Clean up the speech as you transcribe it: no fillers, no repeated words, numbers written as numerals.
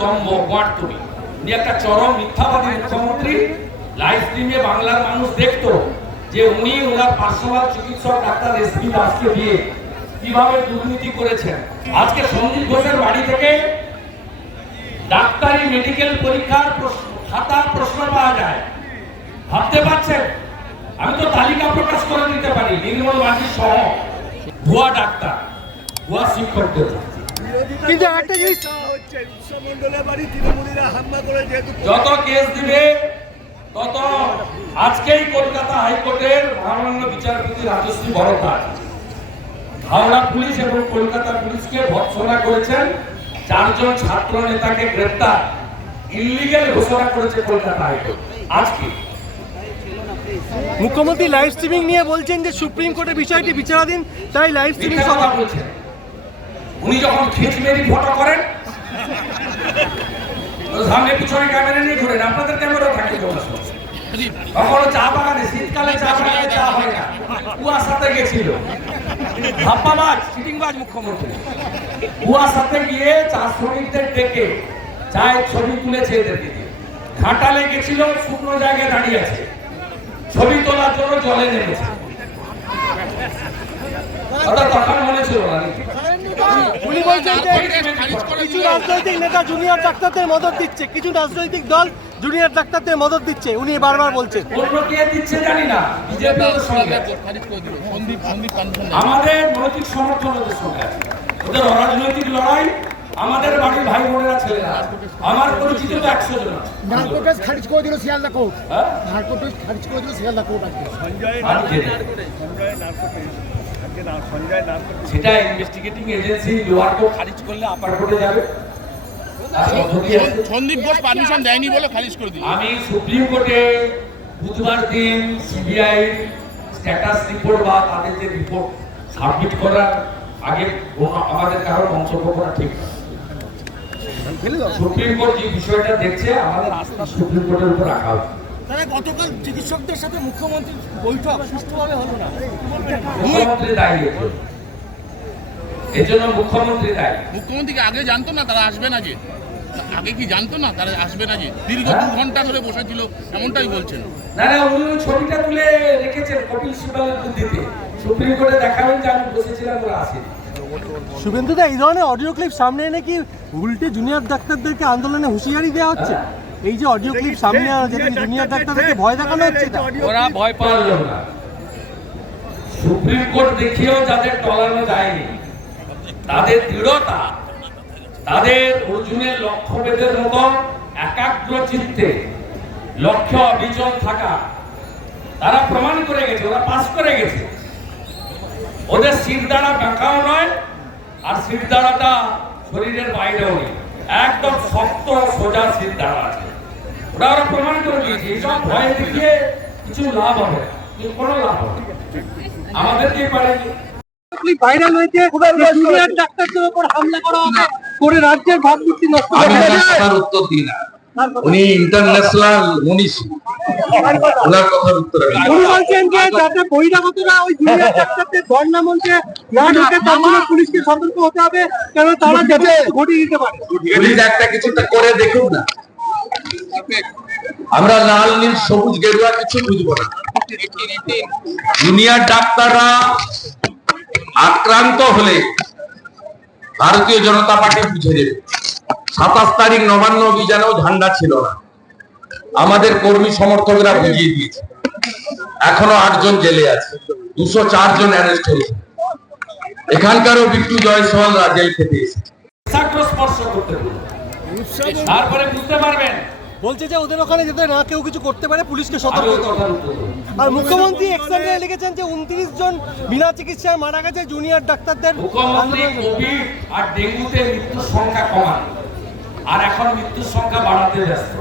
দম্ভ গোয়ারতুমি উনি একটা চরম মিথ্যাবাদী মুখ্যমন্ত্রী। লাইভ স্ট্রিমে বাংলার মানুষ দেখতো যে উনি ওনার পার্সোনাল চিকিৎসক ডাক্তার এসপি দাসকে দিয়ে কিভাবে দুর্নীতি করেছেন। আজকে সন্দীপ ঘোষের বাড়ি থেকে ডাক্তারি মেডিকেল পরীক্ষার খাতার প্রশ্ন পাওয়া যায়, ভাবতে পারছেন? আমি তো তালিকা প্রকাশ করে দিতে পারি, নির্মল মাঝি সহ ভুয়া ডাক্তার, ভুয়া শিক্ষকদের। কিন্তু একটা জিনিস যত কেস দিবে তত আজকেই কলকাতা হাইকোর্টের মহামান্য বিচারপতি রাজশ্রী ভরদ্বাজ হাওড়া পুলিশ এবং কলকাতা পুলিশকে ভৎসনা করেছেন। 4 জন ছাত্র নেতাকে গ্রেফতার ইলিগ্যাল ঘোষণা করেছে কলকাতা হাইকোর্ট। আজকে মুখ্যমন্ত্রী লাইভ স্ট্রিমিং নিয়ে বলছেন যে সুপ্রিম কোর্টের বিষয়টি বিচারাধীন, তাই লাইভ স্ট্রিমিং কথা বলছেন। উনি যখন খিচমেরি ফটো করেন সামনে পিছনে ক্যামেরা নিয়ে ঘুরেন, আপনাদের ক্যামেরা থাকে কখনো চা বাগানে, শীতকালে চা বাগানে চা হয় না, কুয়াশাতে গেছিল ধাপ্পাবাজ চিটিংবাজ মুখ্যমন্ত্রী। কুয়াশাতে গিয়ে চা শ্রমিকদের ডেকে চায়ের ছবি তুলেছে এদেরকে দিয়ে। ঘাটালে গেছিল, শুকনো জায়গায় দাঁড়িয়ে আছে, ছবি তোলার জন্য জলে নেমেছে। ওটা তখন মনে ছিল না। উনি বলছেন যে কিছু রাজনৈতিক নেতা জুনিয়র ডাক্তারদের মদত দিচ্ছে, কিছু রাজনৈতিক দল জুনিয়র ডাক্তারদের মদত দিচ্ছে, উনি বারবার বলছেন। অন্য কে দিচ্ছে জানি না, বিজেপির সঙ্গে আমাদের নৈতিক সমর্থন ওদের সঙ্গে আছে। ওদের অরাজনৈতিক লড়াই আমাদের বাড়ির ভাই বোনেরা ছেলেরা, আমার পরিচিত তো 100 জন আছে। নারকোটিক্স খারিজ করে দিল শিয়ালদা কোর্ট, নারকোটিক্স খারিজ করে দিল শিয়ালদা কোর্ট আজকে। সেটা ইনভেস্টিগেটিং এজেন্সি লোয়ার কোর্ট খারিজ করলে আপার কোর্টে যাবে। সন্দীপ ঘোষ পারমিশন দেয়নি বলে খারিজ করে দিল। আমি সুপ্রিম কোর্টে বুধবার দিন সিবিআই স্ট্যাটাস রিপোর্ট বা তাদের যে রিপোর্ট সাবমিট করার আগে আমাদের কারো মন্তব্য করা ঠিক না। সুপ্রিম কোর্ট যে বিষয়টা দেখছে আমাদের আস্থা সুপ্রিম কোর্টের উপর রাখা উচিত। তারা গতকাল চিকিৎসকদের সাথে মুখ্যমন্ত্রীর বৈঠক সুষ্ঠুভাবে হলো না, মুখ্যমন্ত্রী দায়ী, এর জন্য মুখ্যমন্ত্রী দায়ী। মুখ্যমন্ত্রীকে আগে জানতো না তারা আসবে না, যে আগে কি জানতো না তারা আসবে না, যে দীর্ঘ 2 ঘন্টা ধরে বসেছিল এমনটাই বলছেন। না না, উনি ওই ছবিটা তুলে রেখেছেন কপিল সিবালের বুদ্ধিতে, সুপ্রিম কোর্টে দেখাবেন যে আমি বসেছিলাম ওরা আসেনি। শুভেন্দুদা, এই ধরনের অডিও ক্লিপ সামনে এনে কি উল্টে জুনিয়র ডাক্তারদেরকে আন্দোলনে হুঁশিয়ারি দেওয়া হচ্ছে? এই যে অডিও ক্লিপ সামনে আনা, যেখানে জুনিয়র ডাক্তারদেরকে ভয় দেখানো হচ্ছে, ওরা ভয় পাওয়ার না। সুপ্রিম কোর্ট দেখিয়েও যাদের টলানো যায়নি, তাদের দৃঢ়তা, তাদের অর্জুনের লক্ষ্যভেদের মতো একাগ্র চিত্তে লক্ষ্য অবিচল থাকা, তারা প্রমাণ করে গেছে, ওরা পাস করে গেছে। ওদের শিরদাঁড়া বাঁকাও নয়, আর শিরদাঁড়াটা শরীরের বাইরেও নেই, একদম শক্ত সোজা শিরদাঁড়া আছে। ওরা প্রমাণ করে দিয়েছে। এইসব ভয় দেখিয়ে কিছু লাভ হবে, কোনো লাভ হবে আমাদেরকে পারেনি। ভাইরাল হয়েছে জুনিয়র ডাক্তারদের উপর হামলা করা হবে করে রাজ্যের ভাবমূর্তি নষ্ট আমি কথার উত্তর দিই না, উনি ইন্টারন্যাশনাল মনীষী, ওনার কথার উত্তর আমি। উনি বলছেন যে যাতে বহিরাগতরা ওই জুনিয়র ডাক্তারদের ধর্ণা মঞ্চে না ঢোকে তার জন্য পুলিশকে সতর্ক হতে হবে, কারণ তারা যাতে ঘটিয়ে দিতে পারে। পুলিশ একটা কিছুটা করে দেখুন না, আমরা লাল নীল সবুজ গেরুয়া কিছু বুঝবো না। জুনিয়র ডাক্তাররা আক্রান্ত হলে ভারতীয় জনতা পার্টি বুঝে দেবে। 27 তারিখ নবান্ন অভিযানেও ঝান্ডা ছিল না, আমাদের কর্মী সমর্থকরা বুঝিয়ে দিয়েছে। এখনো 8 জন জেলে আছে, 204 জন অ্যারেস্ট হয়েছে। এখানকারও বিট্টু জয়সওয়ালরা জেল খেতে এসেছে। স্পর্শ করতে তারপরে বুঝতে পারবেন। বলছে যে ওদের ওখানে যাতে না কেউ কিছু করতে পারে, পুলিশকে সতর্ক হতে হবে। আর মুখ্যমন্ত্রী এক্সট্রা লিখেছেন যে 29 জন বিনা চিকিৎসায় মারা গেছে জুনিয়র ডাক্তারদের। মুখ্যমন্ত্রী কোভিড আর ডেঙ্গুতে মৃত্যুর সংখ্যা কমান, আর এখন মৃত্যুর সংখ্যা বাড়াতে ব্যস্ত।